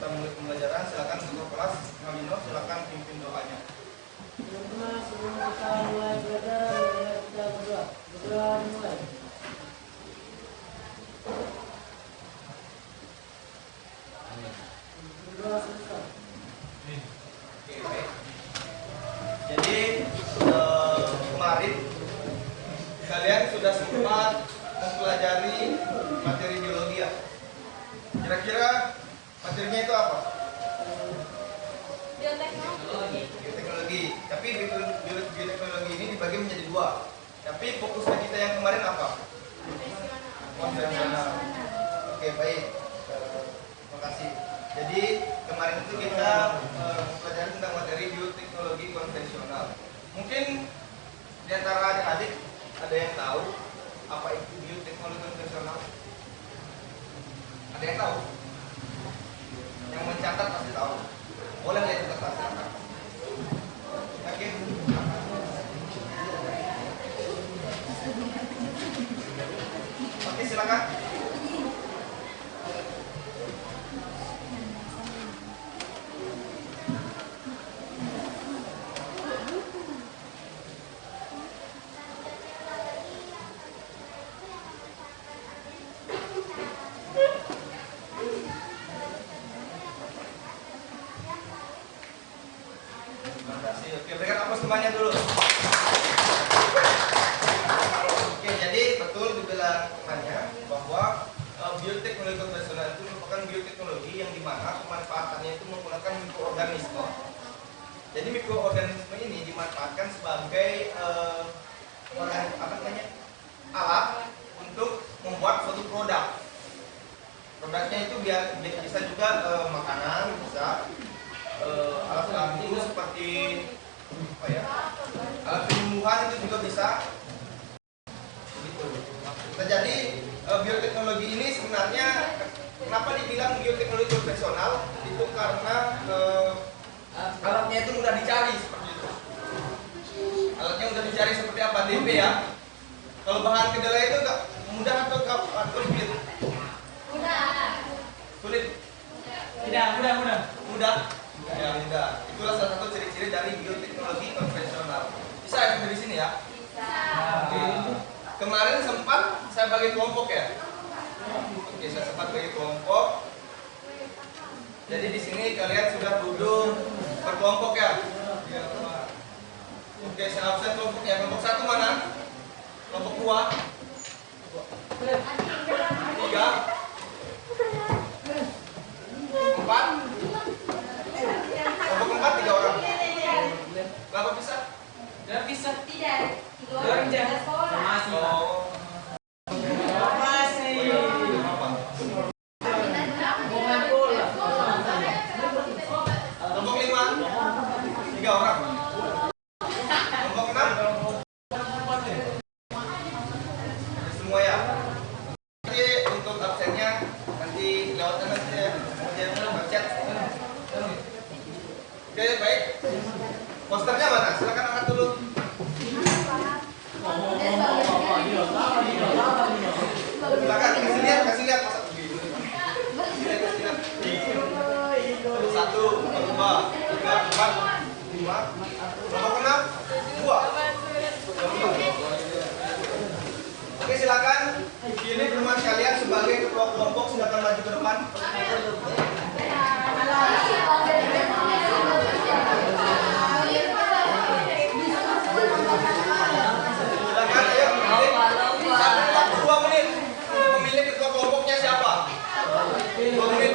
kita mulai pembelajaran. Silakan ketua kelas Ngalino, silakan pimpin doanya. Teman-teman, sebelum kita mulai belajar, kita berdoa. Berdoa dimulai. Berdoa selesai. Oke, baik. Jadi kemarin kalian sudah sempat mempelajari materi biologi ya. Kira-kira materinya itu apa? Bioteknologi. Bioteknologi. Tapi bioteknologi ini dibagi menjadi dua. Tapi fokusnya kita yang kemarin apa? Konvensional. Oke, baik. Terima kasih. Jadi kemarin itu kita mempelajari tentang materi bioteknologi konvensional. Mungkin di antara adik-adik ada yang tahu apa itu bioteknologi konvensional? Ada yang tahu? Yang mencatat pasti tahu. Boleh lihat kertas silakan. Yakin? Oke, silakan. Oke, berikan aplaus semuanya dulu. Oke, jadi betul dibilang temannya bahwa bioteknologi konvensional itu merupakan bioteknologi yang dimana pemanfaatannya itu menggunakan mikroorganisme. Jadi mikroorganisme ini dimanfaatkan sebagai alat untuk membuat suatu produk. Produknya itu bisa juga makanan, bisa alat itu seperti apa ya, alat penyembuhan itu juga bisa begitu. Nah, jadi bioteknologi ini sebenarnya kenapa dibilang bioteknologi konvensional itu karena alatnya itu mudah dicari seperti itu. Alatnya mudah dicari seperti apa? DP ya. Kalau bahan kedelai itu enggak mudah atau sulit? Sulit. Tidak, mudah. Mudah. Ya, mudah. Itulah salah satu ciri-ciri dari bioteknologi konvensional. Bisa ya dari sini ya? Oke. Kemarin sempat saya bagi kelompok ya. Oke, saya sempat bagi kelompok. Jadi di sini kalian sudah duduk berkelompok ya? Oke, saya absen kelompoknya. Kelompok 1 mana? Kelompok 2? 3? 4? Kelompok 4 3 orang. Kenapa bisa? Tidak bisa. Tidak. Orang jahat. Masih. Kelompok 5 3 orang. Kelompok 6 semua ya. Nanti untuk absennya nanti lewat nanti chat. Oke, baik. Posternya mana? Silakan angkat dulu. Silakan kasih lihat masa begini. Kasih lihat. 1, 2, 3, 4, 5. Kelompok 6 2. Oke, silakan. Pilih teman kalian sebagai ketua kelompok, silakan maju ke depan. Silakan, ayo. Sampai waktu 2 menit. Memilih ketua kelompoknya siapa? 2 menit.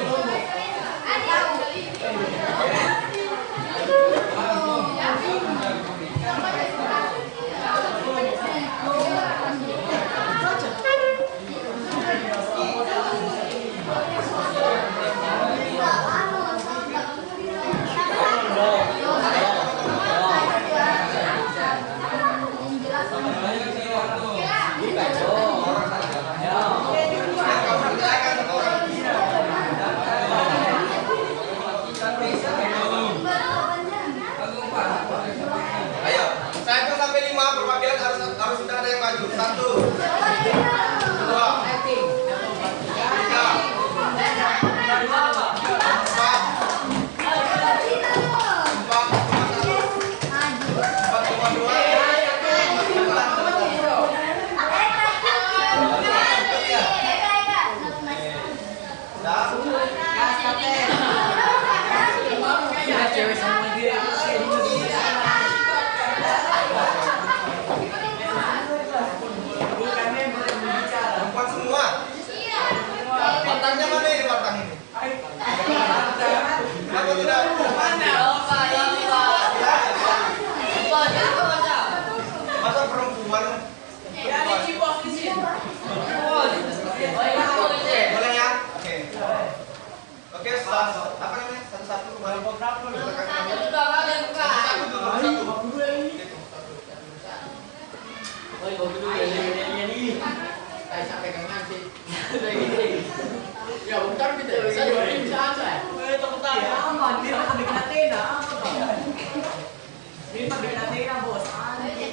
Ini pagkakatira, bos. Anti.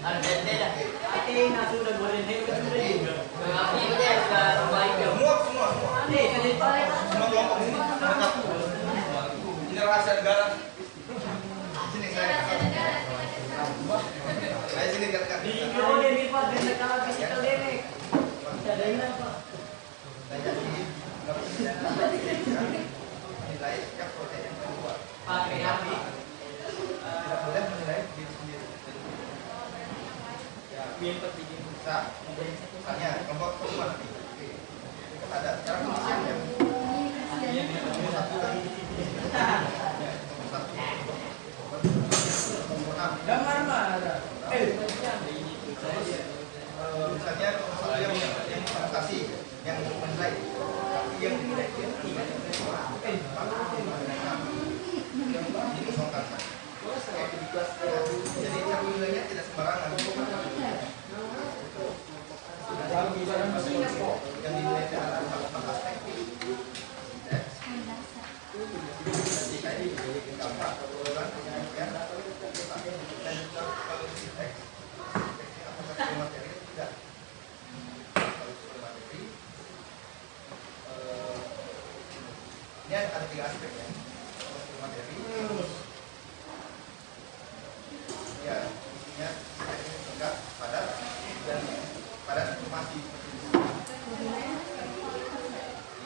Argentina. Athena sudah goreng hebat sudah juga. Ini dia terbaik ya. Semua. Nih, tadi paling Semua kelompok ini menetap. Ini rahasia negara. Sini saya. Saya sini dekat. di Indo ini Pak, di negara physical dene. Ada ini apa? Saya jadi nggak bisa nilai sikap protein kedua. Pakai api. Tidak boleh menilai diri sendiri. Ya, Biar penting. bisa. Misalnya kelompok kedua nanti. Ada cara pengisiannya. Kelompok satu kan. Gambar mana? Misalnya kalau yang mutasi, yang menilai, tapi yang menilai itu yang ini kosongkan. Jadi cara menilainya tidak sembarangan. Yang dinilai adalah 4 aspek. Ini ada 3 aspek ya. Materi. Ya, isinya enggak padat dan padat informasi.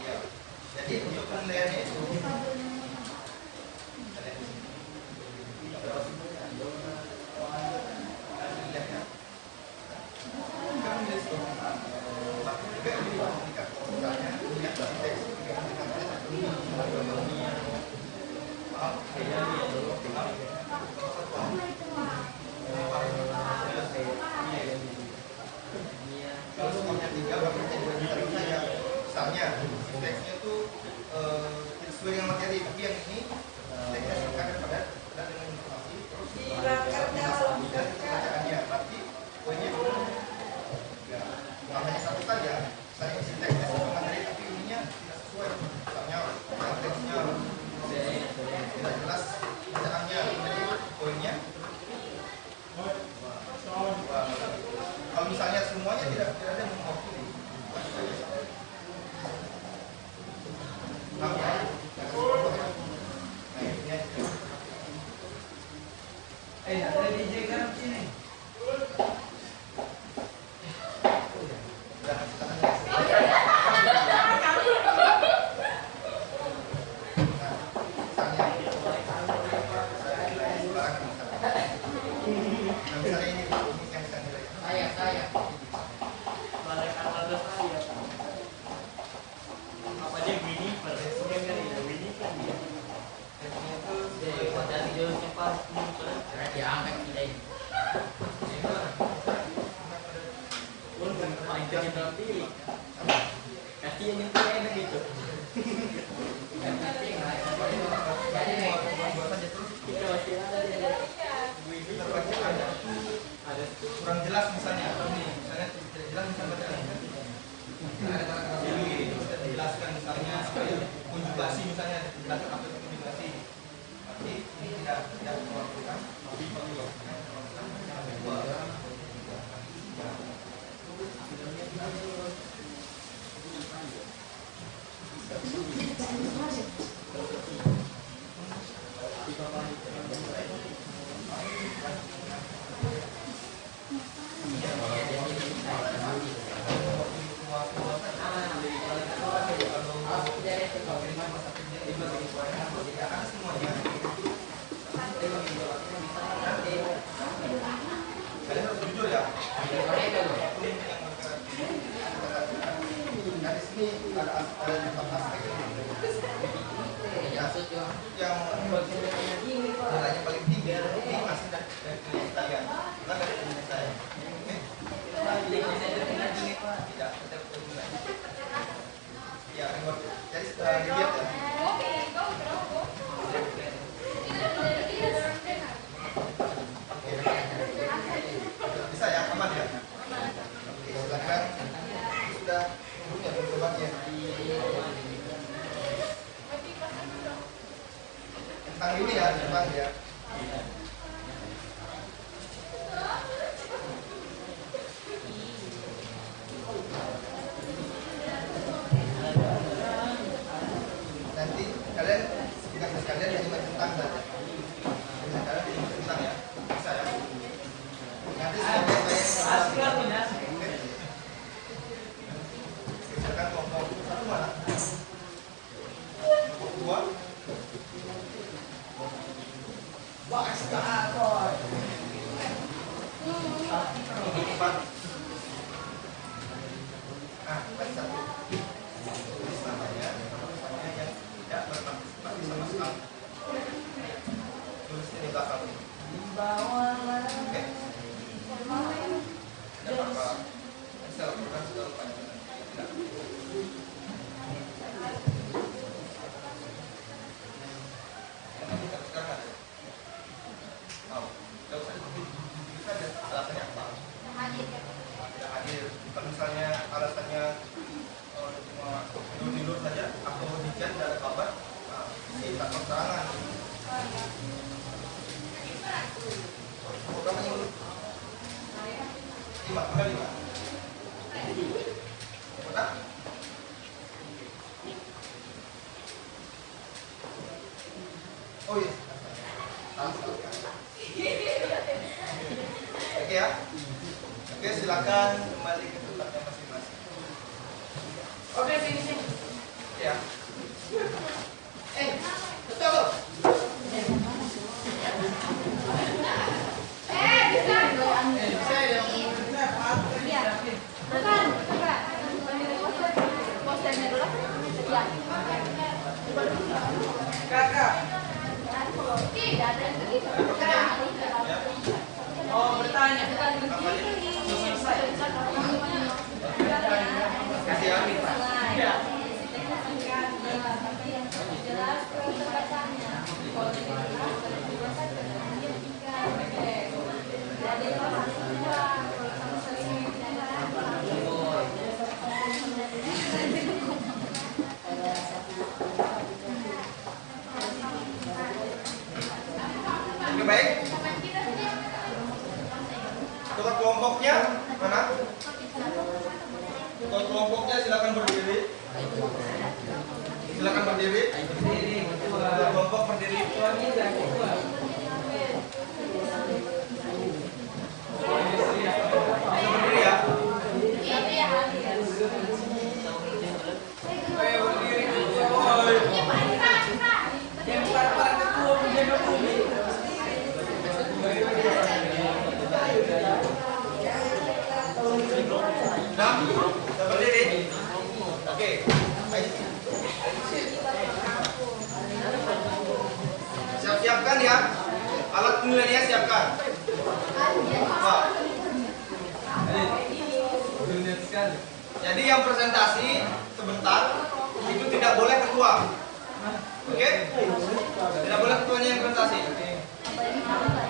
Iya. Jadi untuk penilaiannya itu kalau skornya 3 berarti jadi saja. Misalnya teksnya itu sesuai dengan materi, tapi yang ini teksnya singkat padat dengan informasi terus bacaannya berarti poinnya ya hanya satu saja. Misalnya isi teksnya sesuai materi tapi ininya tidak sesuai. Misalnya teksnya tidak jelas bacaannya, jadi poinnya kalau misalnya semuanya tidak ada yang mewakili. Ada DJ kan sini. Balik awal saya. Apa dia gini? Presiden kan ini gini kan dia. Dari jauh cepat muncul. Diangkat tidak ini. Pun kan paling jadi tapi kasih yang itu enak gitu. Yang penting kita masih ada ada Kurang jelas misalnya, misalnya tidak jelas misalnya bacaannya. Ada kata-kata yang itu tidak dijelaskan misalnya konjugasi misalnya dijelaskan apa itu konjugasi. Berarti ini tidak mewakilkan. Kalian harus jujur ya. Nah di sini ada 4 aspek yang nilainya paling tinggi ini masih dari penilaian kalian, bukan dari penilaian saya. Tidak penilaian. Ya, jadi setelah dilihat ya. Bisa ya, aman ya. Oke, silakan. Sudah punya percobanya. Tentang ini ya, tentang ya. kasih sekalian ya 5 centang saja. Sekarang 5 centang ya, bisa ya. Nanti saya silakan kelompok satu mana? Kelompok 2. Kelompok 4. Baik satu. Tulis namanya yang tidak berpartisipasi sama sekali. Tulisnya di belakang ini. Oke. Tidak apa-apa. Bisa lakukan segala panjang. Tidak. Yang kita sekarang ada. Oh, tidak usah. Bisa ada. Alasannya apa? Tidak hadir. Kalau misalnya alasannya cuma tidur saja atau hujan tidak ada kabar, ini tak keterangan. Berapa yang 5, ada 5. Benar? Oh iya. Oke ya. Oke, silakan kembali ke tempatnya masing-masing. Oke, sini. Ya. Betul. Oh, bertanya. Kasih ya. Oke, baik. Ketua kelompoknya mana? Ketua kelompoknya silakan berdiri. Silakan berdiri. Ketua kelompok berdiri. Berdiri ya. Nah, sudah berdiri. Oke. Baik. Siap-siapkan ya. Alat penilaiannya siapkan. Wah. Jadi yang presentasi sebentar itu tidak boleh ketua. Oke? Tidak boleh ketuanya yang presentasi.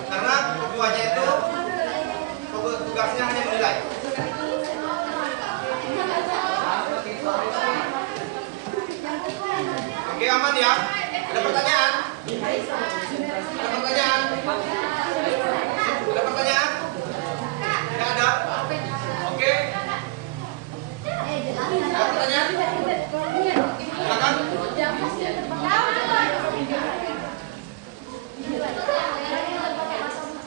Karena ketuanya itu tugasnya hanya menilai. Oke, aman ya? Ada pertanyaan? Ada pertanyaan? Ada pertanyaan? Tidak ada? Oke. Ada pertanyaan? Silakan.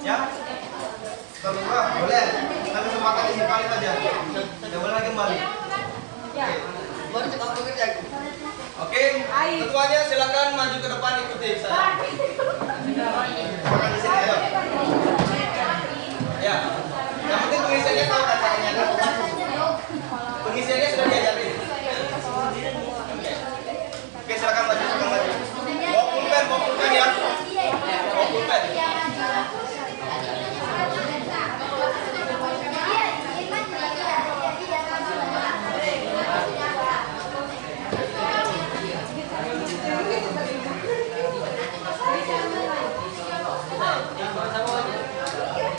Ya? Terbuka? Boleh. Kita kesempatan ini sekali saja. Tidak boleh lagi kembali. Oke, ketuanya silakan maju ke depan, ikuti saya. Silakan di sini, ayo. Ya, yang penting pengisiannya tahu kan caranya kan? Pengisiannya sudah diajarin. Oke, silakan maju, silakan maju. Bawa pulpen ya. Bawa pulpen.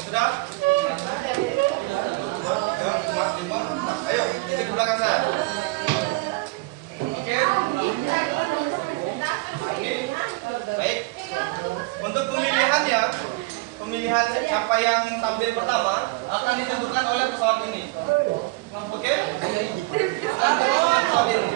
Sudah? Ayo, isi ke belakang saya. Oke. Oke. Baik. Untuk pemilihannya, pemilihan siapa yang tampil pertama akan ditentukan oleh pesawat ini. Oke? Akan ditentukan pesawat ini.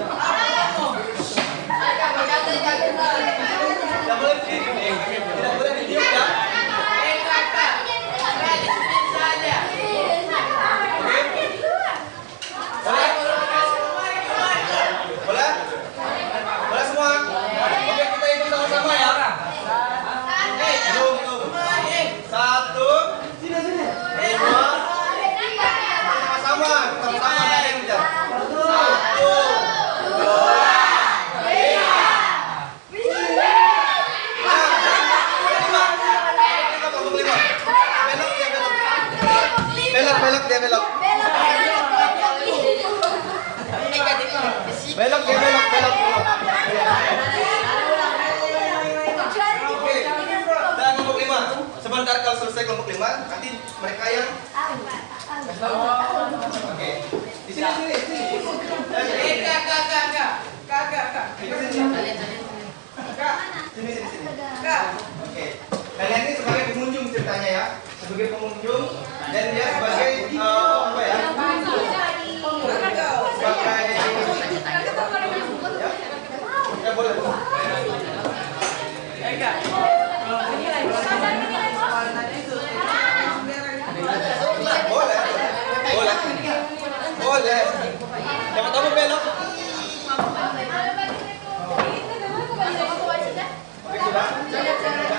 nanti mereka yang oke. Di sini. Kak. Sini. Oke. Kalian ini sebagai pengunjung ceritanya ya, sebagai pengunjung dan dia sebagai apa ya? Ya boleh. Boleh. Yang pertama belok. Oke, sudah.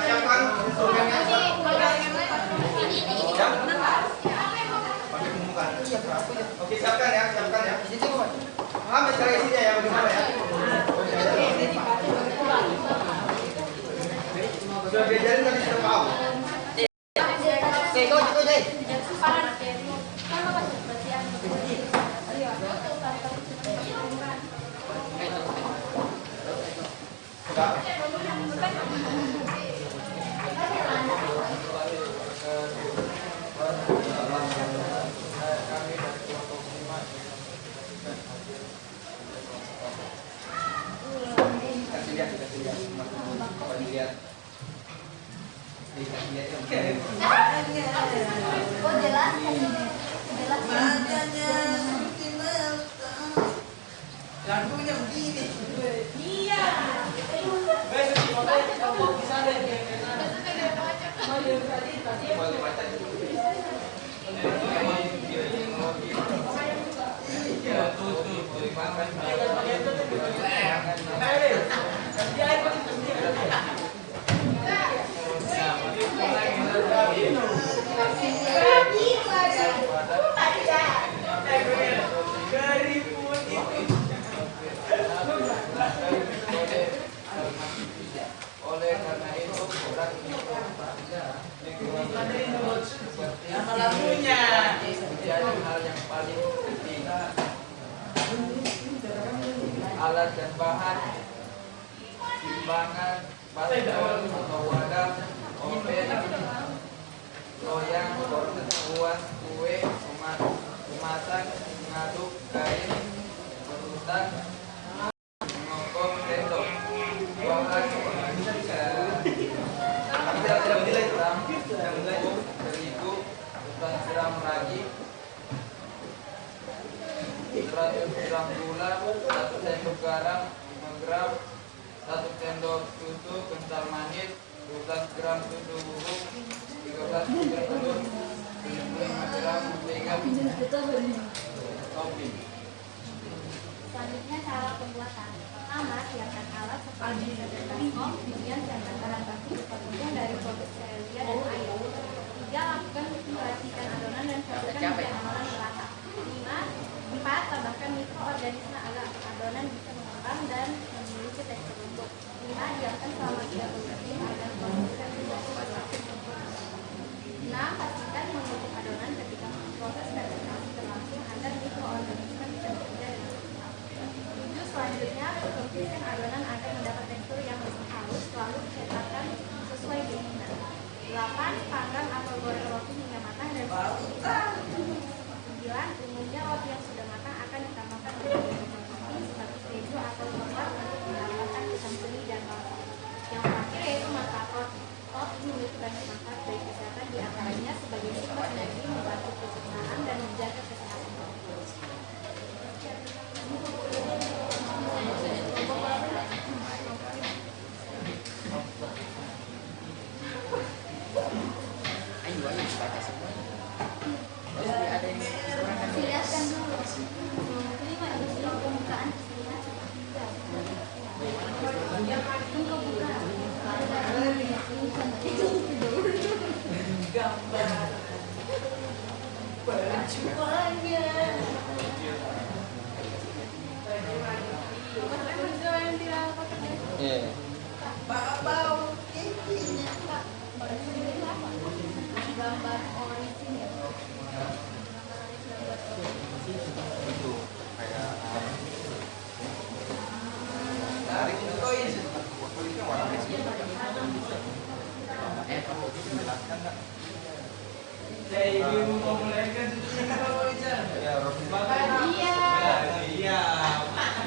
Siapkan instrumennya. Ya. Pakai pembukaan. Oke, siapkan ya. Paham cara isinya ya, bagaimana ya? Sudah diajarin tadi sudah paham. Alat dan bahan, timbangan, baskom atau wadah, oven, loyang, kuas, kue, memasak, mengaduk, kain, merusak, mengokok, sendok, uang lagi, terigu, 100 gram ragi, 100 gram gula, 1 sendok garam, 5 gram, 1 sendok susu kental manis, 12 gram susu bubuk, 13 butir telur, 75 gram mentega, topping. Selanjutnya cara pembuatan. Pertama, siapkan alat seperti baskom, kemudian siapkan bahan baku kemudian dari produk serealia dan air. 3. Lakukan merapikan adonan dan campurkan dengan amalan merata. 4. Tambahkan mikroorganisme agar adonan bisa mengembang dan memiliki tekstur lembut. 5. Diamkan selama 30 menit agar proses fermentasi berlangsung sempurna. 6. Pastikan mengutuk adonan ketika proses fermentasi berlangsung agar mikroorganisme bisa bekerja dengan optimal. 7. Selanjutnya, konsisten adonan agar mendapat tekstur yang lebih halus, lalu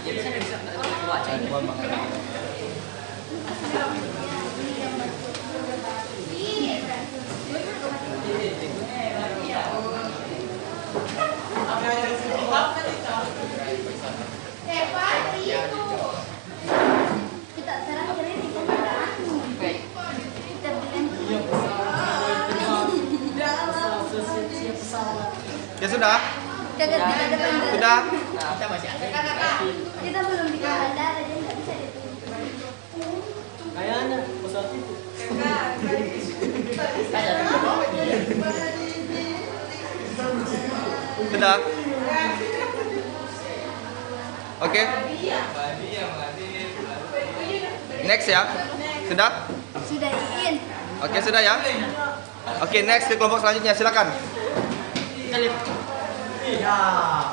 Jadi saya bisa baca ini. Kita terakhir ini kendaraan. Kita bilang Ya sudah. kagak ada bandara. Sudah. Kita masih ada. Kita belum di bandara jadi nggak bisa ditunjuk. Kayaknya pesawat itu. Sudah. Oke. Next ya. Sudah? Sudah izin. Oke, sudah ya. Oke, next ke kelompok selanjutnya. Silakan. Kita lihat. Ya.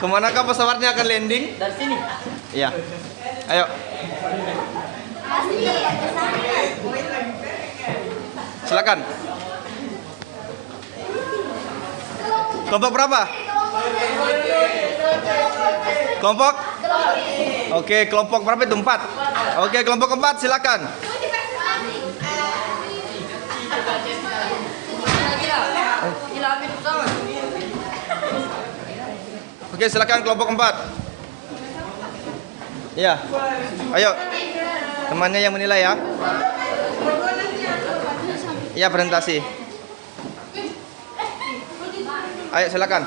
Kemanakah pesawatnya akan landing? Dari sini. Iya. Ayo. Pasti ke sana. Silakan. Kelompok berapa? Kelompok? Oke, kelompok berapa itu? 4. Oke, kelompok 4 silakan. Oke, silakan kelompok 4. Iya. Ayo. Temannya yang menilai ya. Iya, presentasi. Ayo silakan.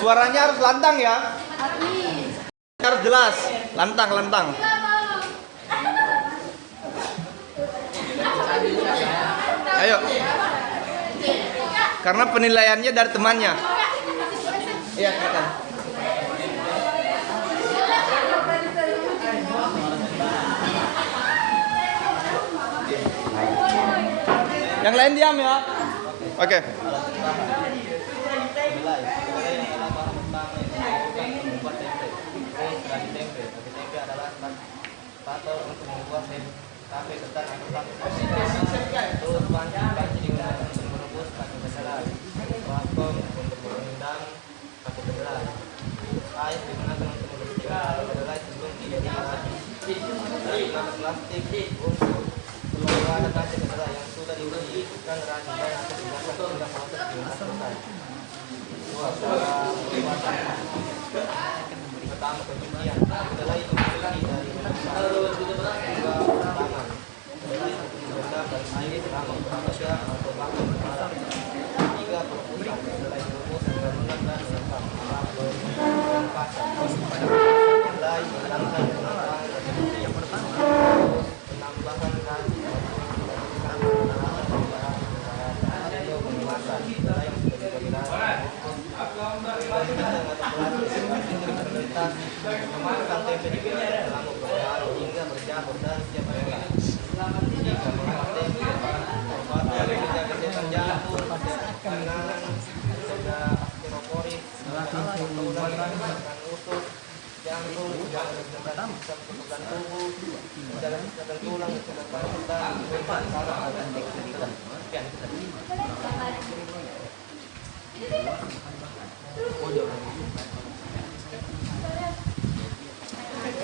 Suaranya harus lantang ya. Harus jelas, lantang. Ayo. Karena penilaiannya dari temannya. Iya, silakan. Yang lain diam ya. Oke.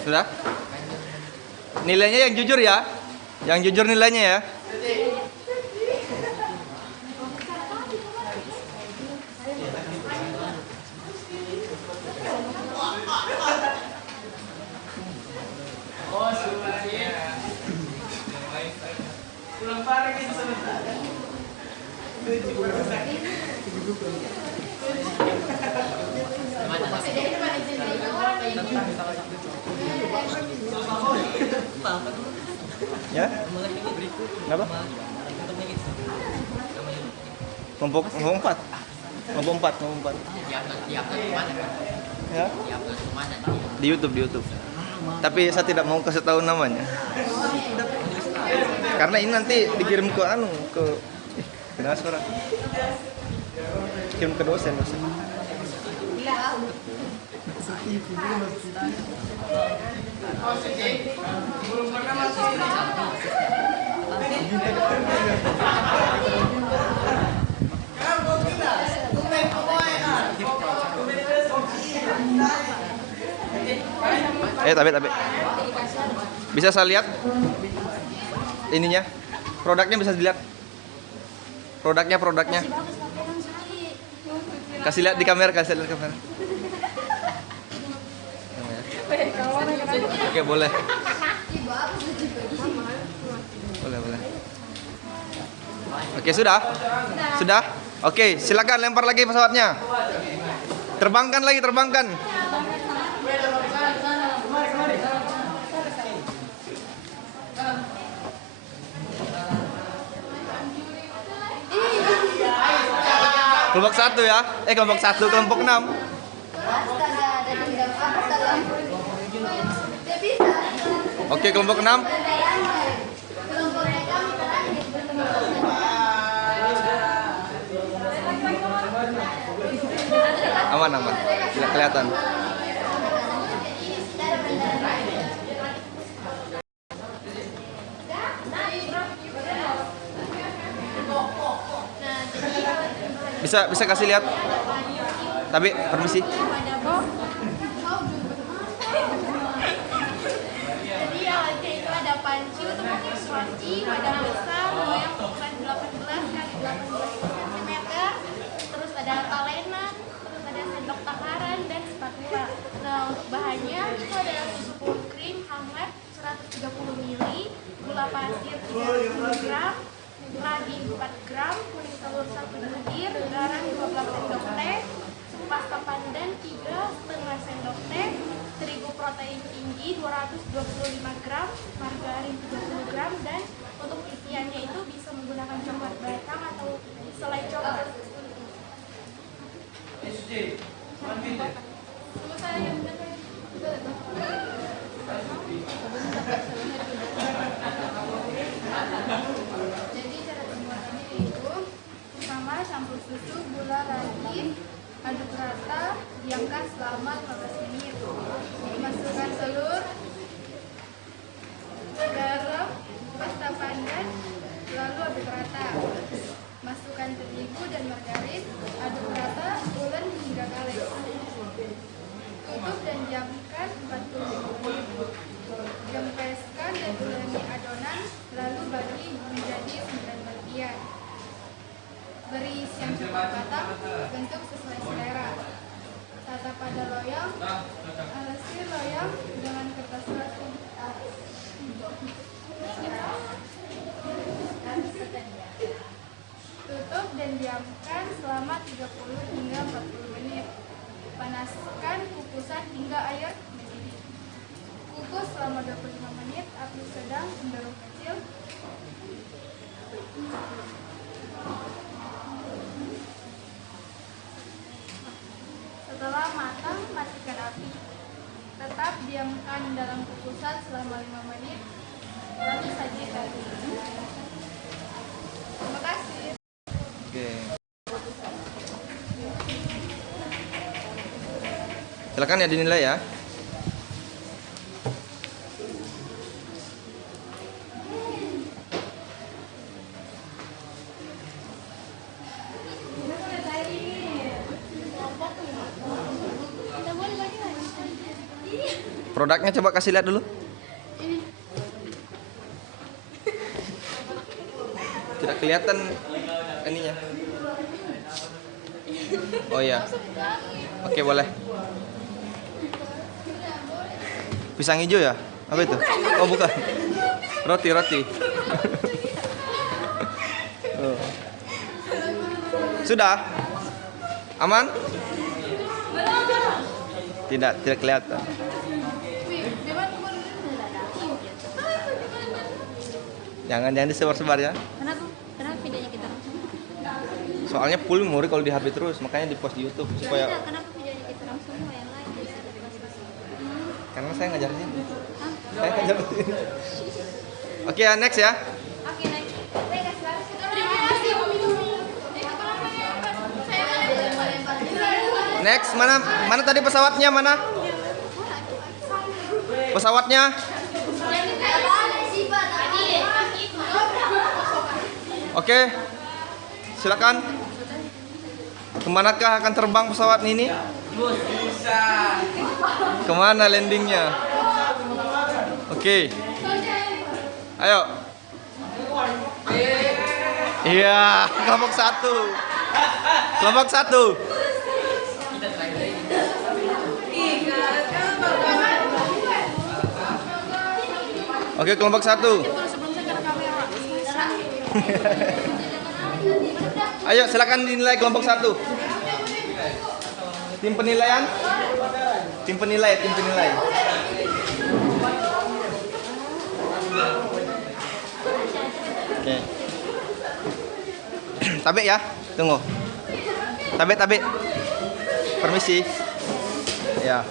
Sudah? Nilainya yang jujur ya. Yang jujur nilainya ya. Ya? Kenapa? Kelompok 4. Kelompok 4. Ya? Di YouTube. Tapi saya tidak mau kasih tahu namanya. Karena ini nanti dikirim ke suara. Kirim ke dosen. Belum pernah masuk sini. Tapi bisa saya lihat ininya, produknya bisa dilihat, produknya kasih lihat di kamera, Oke, boleh. Oke, sudah. Oke, silakan lempar lagi pesawatnya. Terbangkan. Kelompok 1 ya. Kelompok 1, kelompok 6. Oke, kelompok 6. Aman. Tidak kelihatan. Bisa kasih lihat. Tapi permisi. Jadi alatnya itu ada panci untuk mengisi roti, wadah besar, loyang ukuran 18 x 18 cm, terus ada talenan, terus ada sendok takaran dan spatula. Nah, untuk bahannya itu ada susu full cream hangat 130 ml, gula pasir 30 gram, lagi 4 gram, kuning telur 1 butir, garam 12 sendok teh, pasta pandan 3,5 sendok teh, terigu protein tinggi 225 gram, margarin 30 gram, dan untuk isiannya itu bisa menggunakan coklat batang atau selai coklat. Jadi cara pembuatannya itu pertama campur susu, gula, ragi, aduk rata, diamkan selama 15 menit. Masukkan telur, garam, pasta pandan, lalu aduk rata. Masukkan terigu dan margarin, aduk rata, ulen hingga kalis. Tutup dan diamkan 45 menit. Gempeskan dan uleni adonan, lalu bagi menjadi 9 bagian. Beri isian cepat matang, bentuk sesuai selera. Tata pada loyang, alasi loyang dengan kertas roti. Tutup dan diamkan selama 30 hingga 40 menit. Panaskan kukusan hingga air mendidih. Kukus selama 25 menit, api sedang cenderung kecil. Setelah matang, matikan api. Tetap diamkan dalam kukusan selama 5 menit, lalu sajikan. Terima kasih. Oke. Silakan ya dinilai ya. Produknya coba kasih lihat dulu. Tidak kelihatan ininya. Oh iya. Oke, boleh. Pisang hijau ya? Apa itu? Oh, bukan. Roti. Oh. Sudah? Aman? Tidak kelihatan. Jangan disebar-sebar ya. Kenapa videonya kita langsung? Soalnya full memori kalau di HP terus, makanya di post di YouTube supaya. Kenapa videonya kita langsung yang lain? Karena saya ngajarin ini. Saya ngajarin ini. Oke ya, next ya. Oke, next. Terima kasih. Next, mana tadi pesawatnya mana? pesawatnya. Oke, silakan. Kemanakah akan terbang pesawat ini? Kemana landingnya? Oke, ayo. Iya, kelompok 1. Kelompok 1. Oke, kelompok 1. Ayo, silakan dinilai kelompok 1. Tim penilaian. Tim penilai. Oke. Tabik ya, tunggu. Tabik. Permisi. Ya.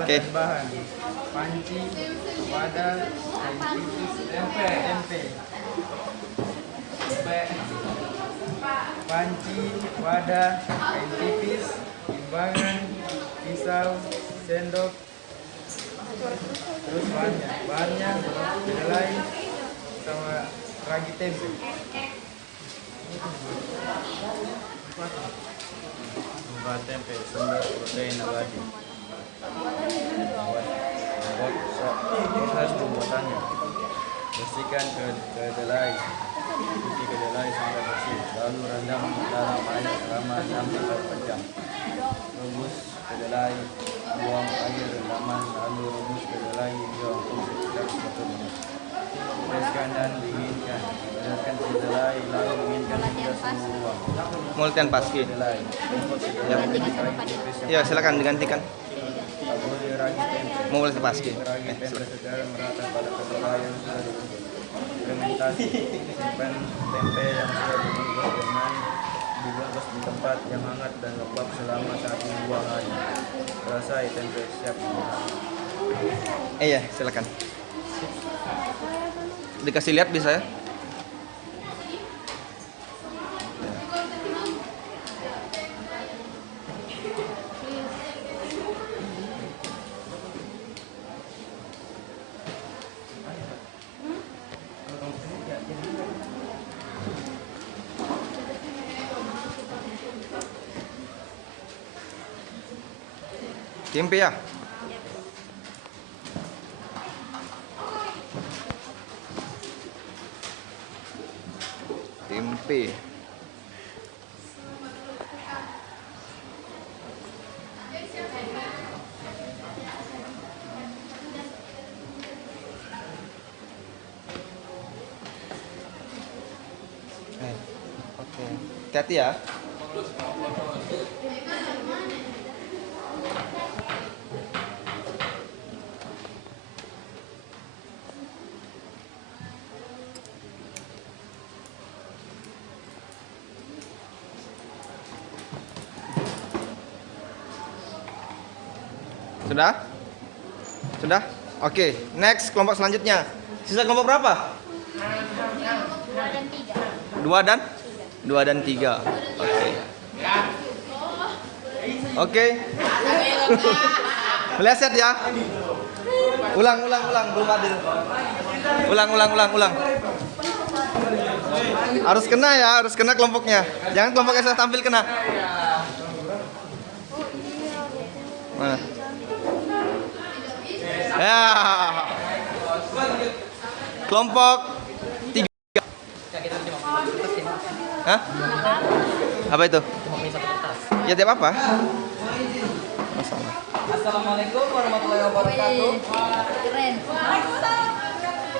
Oke. Bahan panci, wadah, kain tipis, tempe. Panci, wadah, kain tipis, timbangan, pisau, sendok. Terus bahannya kedelai sama ragi tempe. Bahan tempe, sumber protein abadi. Buat proses pembuatannya. Bersihkan kedelai, cuci kedelai sampai bersih, lalu rendam dalam air selama 6-4 jam. Rebus kedelai, buang air rendaman, lalu rebus kedelai hingga untuk sekitar 1 menit. Tiriskan dan dinginkan. Biarkan kedelai, lalu dinginkan hingga suhu ruang. Multian paski. Kedelai, Ya. tipis Ya, silakan digantikan. taburi ragi tempe. Multian paski. Ragi tempe secara merata pada kedelai yang sudah dibungkus. Fermentasi, simpan tempe yang sudah dibungkus dengan dibungkus di tempat yang hangat dan lembab selama 1-2 hari. Selesai, tempe siap digunakan. Iya, silakan. Dikasih lihat bisa ya? Tempe ya? Tempe. Oke. Hati-hati ya. Sudah? Sudah? Oke, next kelompok selanjutnya. Sisa kelompok berapa? 2 dan 3. Oke. Oke. Meleset ya. Ulang, belum adil. Ulang. Harus kena ya, harus kena kelompoknya. Jangan kelompoknya saya tampil kena. Mana? Ya. Kelompok 3. Hah? Apa itu? Ya tiap apa? Masalah. Assalamualaikum warahmatullahi wabarakatuh. Keren.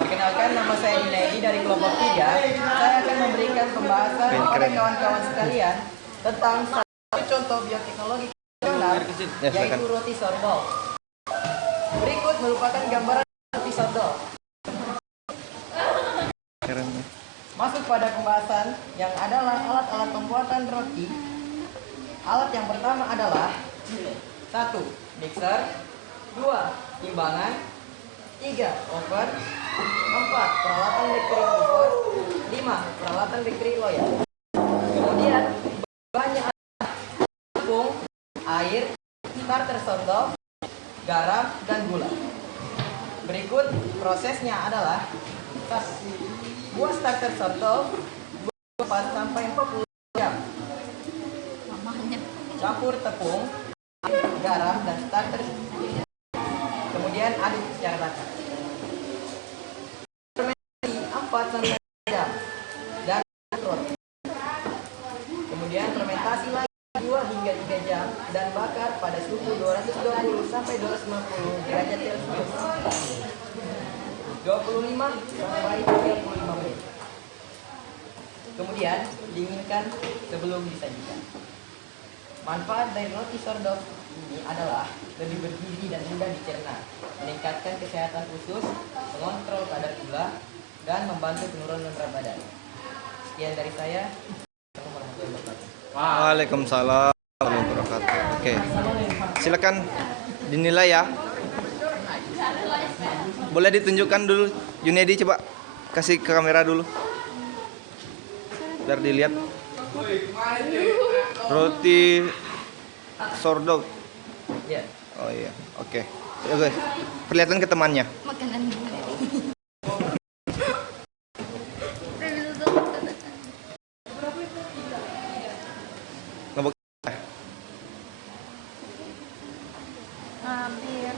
Perkenalkan, nama saya Dinedi dari kelompok 3. Saya akan memberikan pembahasan kepada kawan-kawan sekalian tentang satu contoh bioteknologi konvensional, Ya, silakan. yaitu roti sorbol. Berikut merupakan gambaran roti sorbol. Keren. Masuk pada pembahasan yang adalah alat-alat pembuatan roti. Alat yang pertama adalah 1. Mixer, 2. Timbangan, 3. Oven, 4. Peralatan bakery buffer, 5. Peralatan bakery loyal. Kemudian bahannya adalah tepung, air, starter sourdough, garam, dan gula. Berikut prosesnya adalah buat starter soto 4 sampai 40 jam. Campur tepung, garam dan starter. Kemudian aduk secara rata. Fermentasi 4 sampai 5 jam dan roti. Kemudian fermentasi lagi 2 hingga 3 jam dan bakar pada suhu 220 sampai 250 derajat Celcius. 25 sampai 35 menit. Kemudian dinginkan sebelum disajikan. Manfaat dari roti sourdough ini adalah lebih bergizi dan mudah dicerna, meningkatkan kesehatan usus, mengontrol kadar gula, dan membantu penurunan berat badan. Sekian dari saya. Waalaikumsalam warahmatullahi wabarakatuh. Oke, silakan dinilai ya. Boleh ditunjukkan dulu, Junedi, coba kasih ke kamera dulu, biar dilihat. Roti sourdough. Ya. Oh iya, oke. Oke, perlihatkan ke temannya. Makanan Kelompok hampir.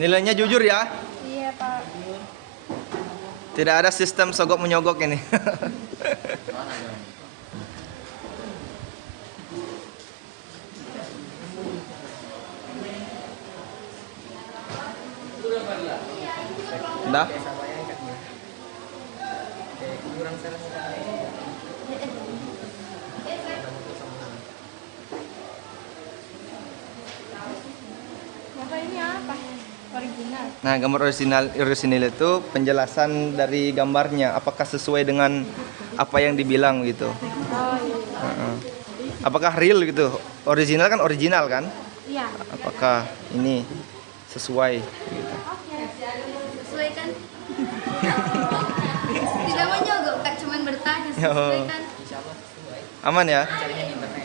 nilainya jujur ya. Iya, Pak. Tidak ada sistem sogok menyogok ini. Udah? Bapak ini apa? Original. Nah, gambar orisinil itu penjelasan dari gambarnya, apakah sesuai dengan apa yang dibilang gitu. Oh iya. Apakah real gitu? Original kan original kan? Iya. Apakah ini sesuai gitu. Sesuai kan? Tidak menyogok, Kak, cuman bertanya sesuai kan? Aman ya?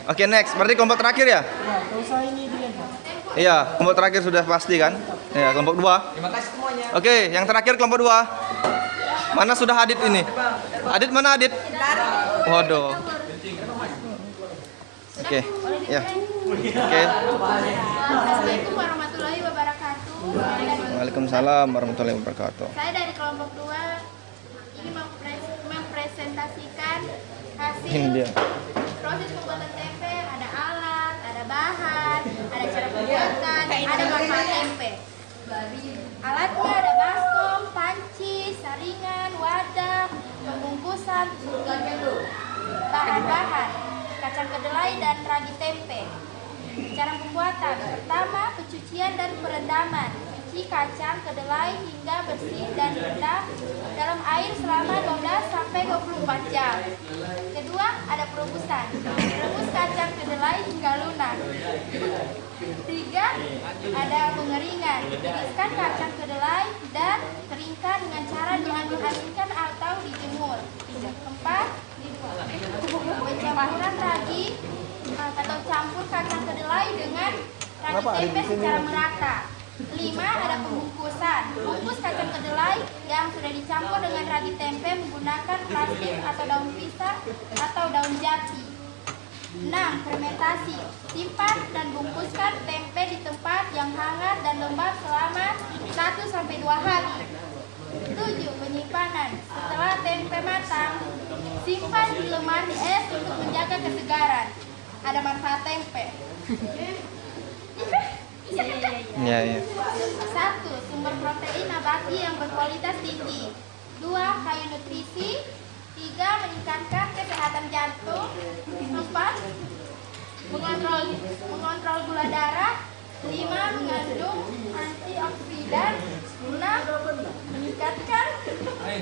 Oke, next. Berarti kelompok terakhir ya? Iya, kelompok terakhir sudah pasti kan? Ya, kelompok 2. Terima kasih semuanya. Oke, yang terakhir kelompok 2. Mana sudah Adit ini? Adit mana Adit? Waduh. Oke, ya. Oke. Assalamualaikum warahmatullahi wabarakatuh. Waalaikumsalam warahmatullahi wabarakatuh. Saya dari kelompok 2 ingin mempresentasikan hasil Ini dia. proses pembuatan tempe. Ada alat, ada bahan, ada cara pembuatan, ada manfaat tempe. Alatnya ada baskom, panci, saringan, wadah, pembungkusan, bahan-bahan, kacang kedelai dan ragi tempe. Cara pembuatan: pertama, pencucian dan perendaman. Cuci kacang kedelai hingga bersih dan rendam dalam air selama 12 sampai 24 jam. Kedua, ada perebusan. Rebus kacang kedelai hingga lunak. Tiga, ada pengeringan. Tiriskan kacang kedelai dan keringkan dengan cara diangin-anginkan atau dijemur. Keempat, pencampuran ragi atau campur kacang kedelai dengan ragi tempe secara merata. 5, ada pembungkusan. Bungkus kacang kedelai yang sudah dicampur dengan ragi tempe menggunakan plastik atau daun pisang atau daun jati. 6, fermentasi. Simpan dan bungkuskan tempe di tempat yang hangat dan lembab selama 1-2 hari. 7, penyimpanan. Setelah tempe matang, simpan di lemari es untuk menjaga kesegaran. Ada manfaat tempe. Iya, iya. 1, sumber protein nabati yang berkualitas tinggi. 2, kayu nutrisi. 3, meningkatkan kesehatan jantung. 4, mengontrol gula darah. 5, mengandung antioksidan. 6, meningkatkan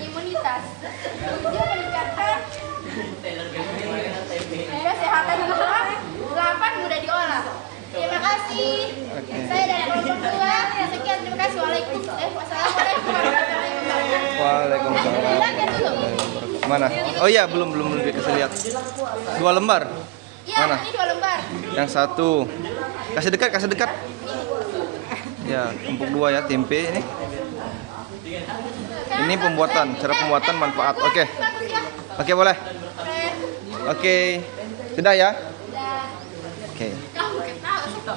imunitas. 7, meningkatkan kesehatan tulang. 8, mudah diolah. Terima kasih. Saya dari kelompok 2. Sekian, terima kasih. Wassalamualaikum warahmatullahi wabarakatuh. Waalaikumsalam. Lihat dulu. Mana? Oh iya, belum dikasih lihat. 2 lembar. Iya, Mana? ini 2 lembar. Yang satu. Kasih dekat, kasih dekat. Ya, tumpuk 2 ya, tempe ini. Ini pembuatan, cara pembuatan manfaat. Oke. Bagus ya. Oke, boleh. Keren. Oke. Sudah ya? Udah. Oke. Kamu ketawa. Sudah.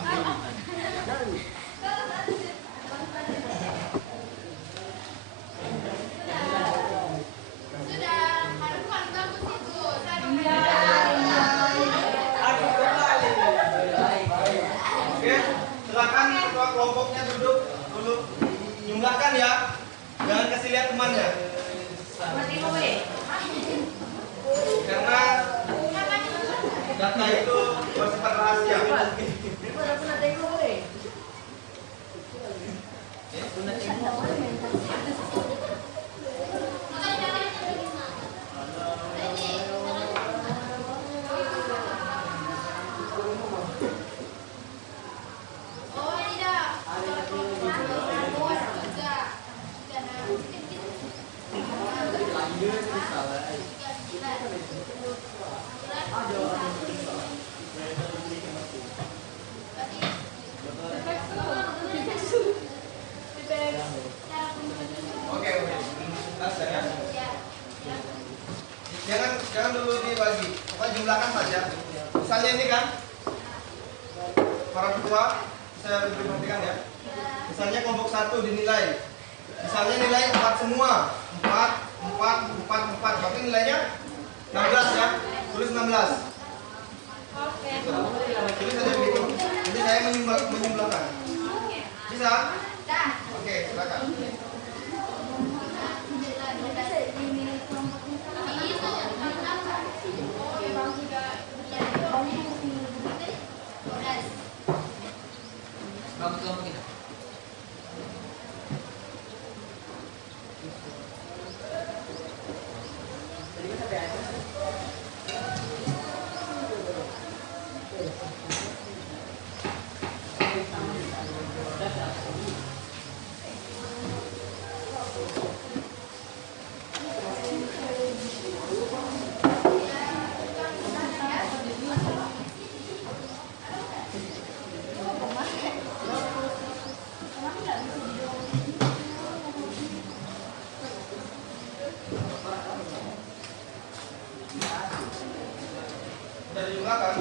Harapan bagus itu. Oke, silakan ketua kelompoknya duduk dulu. Jumlahkan ya. Jangan kasih lihat temannya. Karena data itu bersifat rahasia. Oh, tidak. Oke, jelas ya. Jangan dulu dibagi. Pokoknya jumlahkan saja. Misalnya ini kan, para ketua saya perhatikan ya. Misalnya kelompok 1 dinilai. Misalnya nilai 4 semua. 4. Berarti nilainya 16 ya. Tulis 16. Oke. Tulis saja begitu. Nanti saya menjumlahkan. Bisa? Dah. Oke, silakan. Bagus kelompok kita. Sudah dijumlahkan?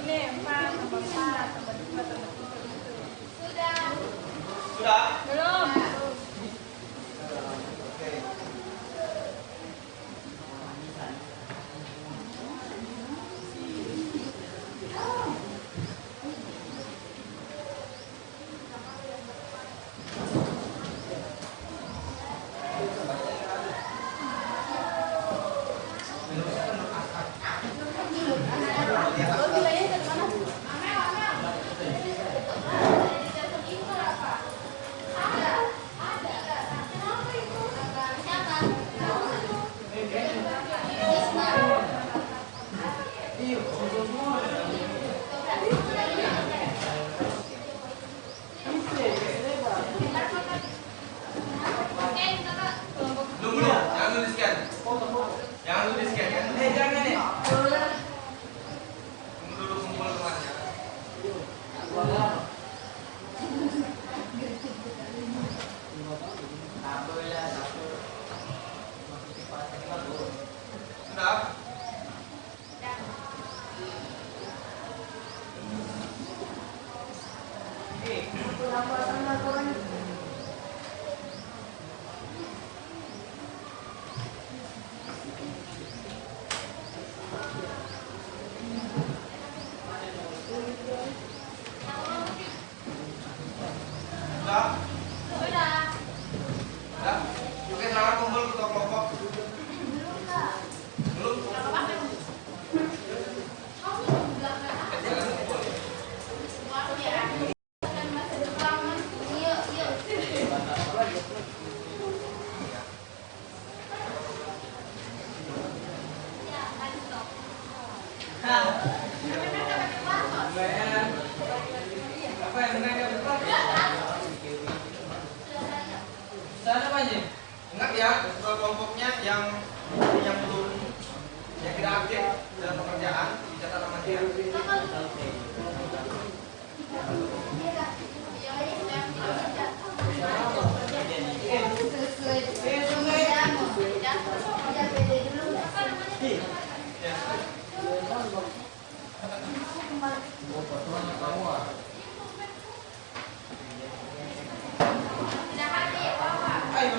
Ini 4 tambah 4 tambah 2 tambah 3. Sudah. Sudah? Belum. Oke.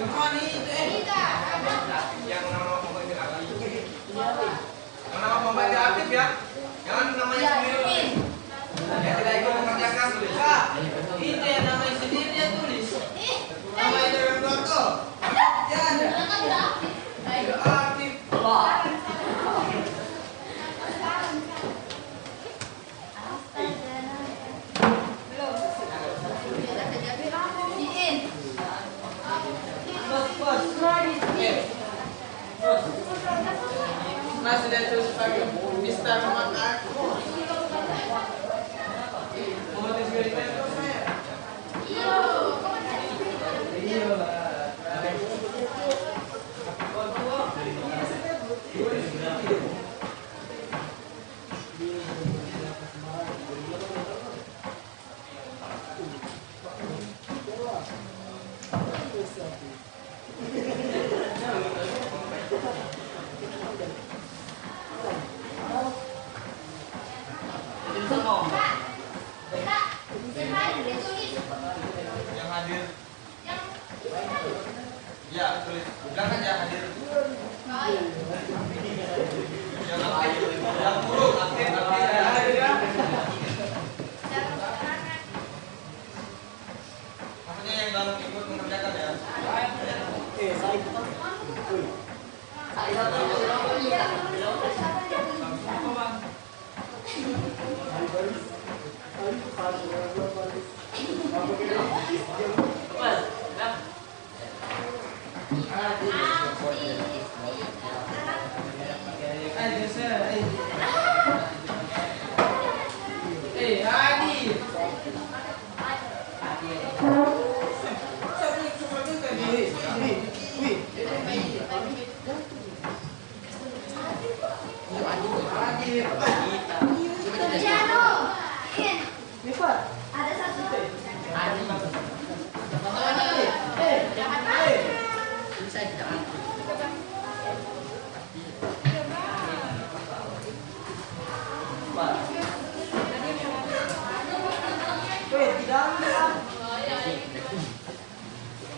Yang nama pembangkit aktif. Yang nama pembangkit aktif ya. Jangan namanya sendiri. Yang tidak ikut mengerjakan tulis. Itu yang namanya sendiri dia tulis. Nama itu yang keluarga. Aktif. Mas sudah terus pakai Mister Makan. Yang hadir. Ya, tulis. Bilang aja hadir. Yang aktif. Yang buruk aktif. Maksudnya yang dalam ikut mengerjakan ya. Ada satu.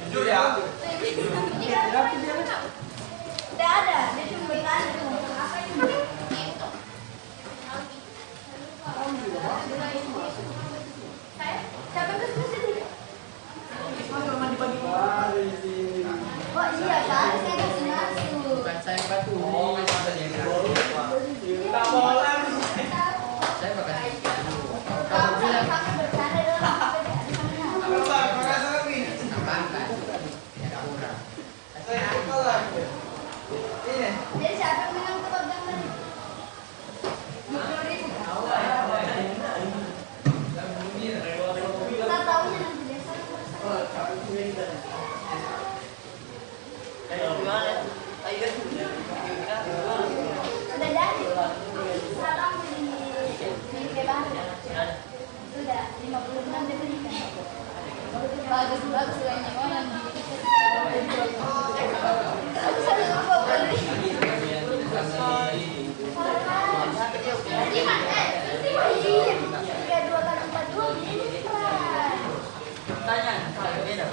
Jujur ya. Tidak ada, dia cuma bertanya apa ini? Siapa yang kesini sini? Oh iya Pak, saya kasih masuk. Bukan saya batu. Saya bakal Kamu sama bercanda dengan apa yang ada di sana. tambahkan. Ya kurang. Jadi siapa yang menang pegang tadi? 20.000. Kita tahunya nanti besok. Sudah jadi. Salam di Kebahan. Sudah 56 diberikan. Bagus lainnya orang di. Aku sudah lupa beli. Tiga 2 kali 4 2 ini Tanya, beda.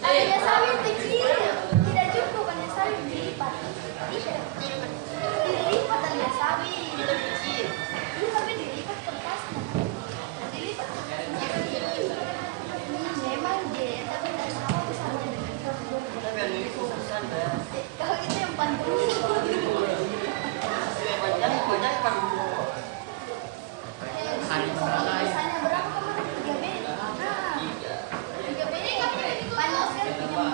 hanya sawit kecil, tidak cukup hanya sawit dilipat. Dilipat hanya sawit. Ini tapi dilipat kertasnya. Dilipat. Memang dia, tapi tidak sama besarnya dengan kalau itu yang 40. Misalnya berapa kemarin? 3 BD. Nah, 3 BD kan panjang sekali pinjam.